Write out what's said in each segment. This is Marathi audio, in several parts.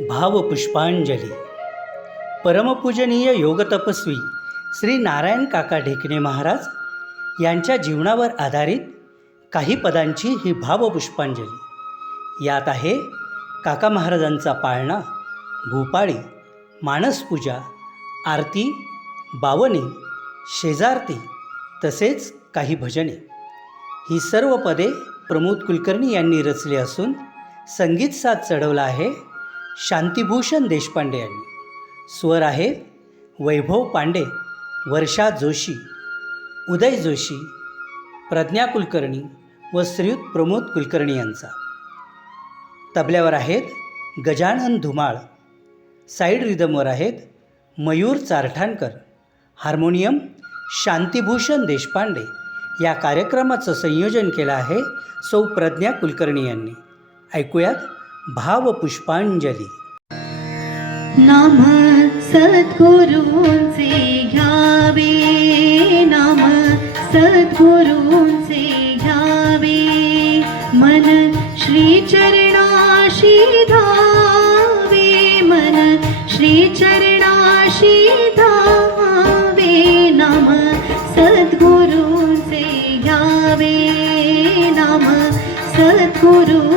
भावपुष्पांजली. परमपूजनीय योगतपस्वी श्री नारायण काका ढेकणे महाराज यांच्या जीवनावर आधारित काही पदांची ही भावपुष्पांजली. यात आहे काका महाराजांचा पाळणा भूपाळी मानसपूजा आरती बावणी शेजारती तसेच काही भजने. ही सर्व पदे प्रमोद कुलकर्णी यांनी रचली असून संगीत साथ चढवला आहे शांतिभूषण देशपांडे यांनी. स्वर आहेत वैभव पांडे वर्षा जोशी उदय जोशी प्रज्ञा कुलकर्णी व श्रीयुत प्रमोद कुलकर्णी यांचा. तबल्यावर आहेत गजानन धुमाळ. साईड रिदमवर आहेत मयूर चारठाणकर. हार्मोनियम शांतिभूषण देशपांडे. या कार्यक्रमाचं संयोजन केलं आहे सौ प्रज्ञा कुलकर्णी यांनी. ऐकूयात भावपुष्पांजली। नाम सद्गुरूंचे घ्यावे नाम सद्गुरूंचे घ्यावे मन श्रीचरणाशी धावे मन श्रीचरणाशी धावे नाम सद्गुरूंचे घ्यावे नाम सद्गुरू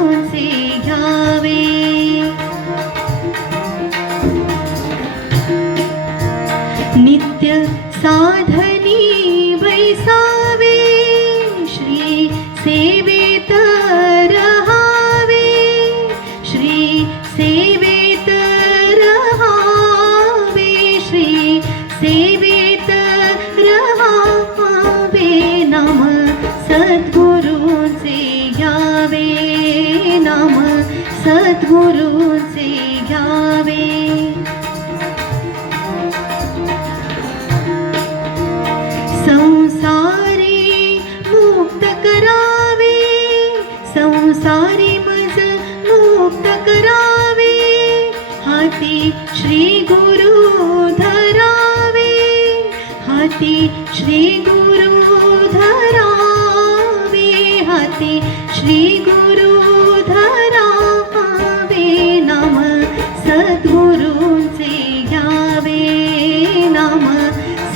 सेवेत रहावे. श्री सेवेत रहावे. श्री सेवेत रहावे. नाम सद्गुरूचे घ्यावे नाम सद्गुरूचे घ्यावे हाती श्री गुरु धरावे हाती श्री गुरु धरावे हाती श्री गुरु धरावे नाम सद्गुरूंचे घ्यावे नाम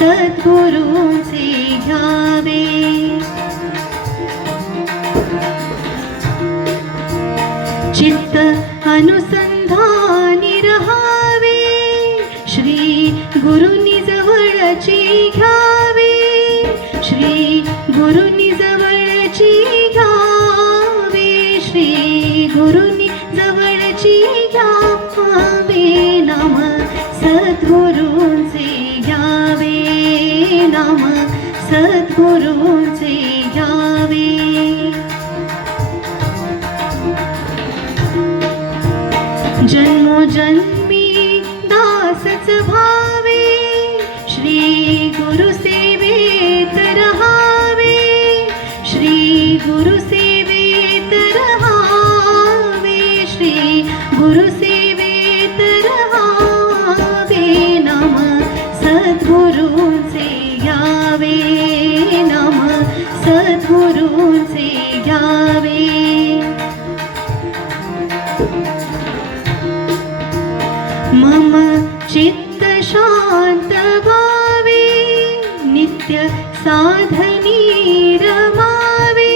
सद्गुरू चित्त अनुसंधानी रहावे. श्री गुरुनी जवळची घ्यावे. श्री गुरुनी जवळची घ्यावे. श्री गुरुनी जवळची घ्यावे. नाम सद्गुरूंचे घ्यावे. नाम सद्गुरूंचे जन्मी दासच भावे श्री गुरु सेवेत रहावे श्री गुरु सेवेत रहावे श्री गुरु मम चित्तशान्तभावे नित्य साधनी रमावे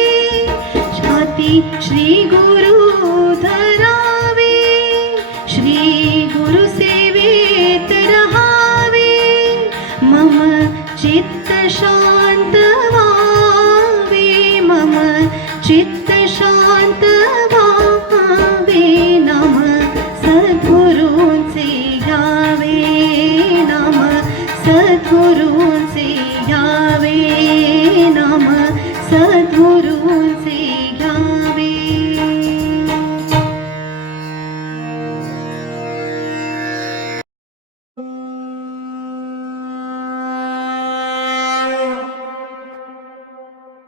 क्षाति श्रीगुरुधरावे श्रीगुरुसेव मम चित्त शान्त मम चित्त से जावे नम सद्गुरु